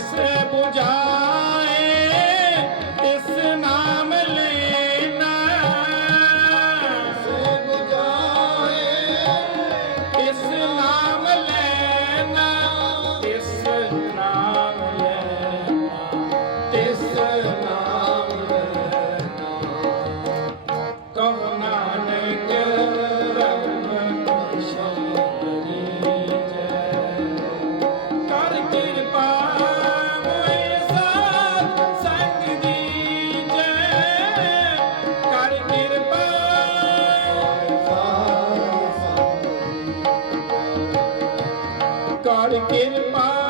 recebo. Bye.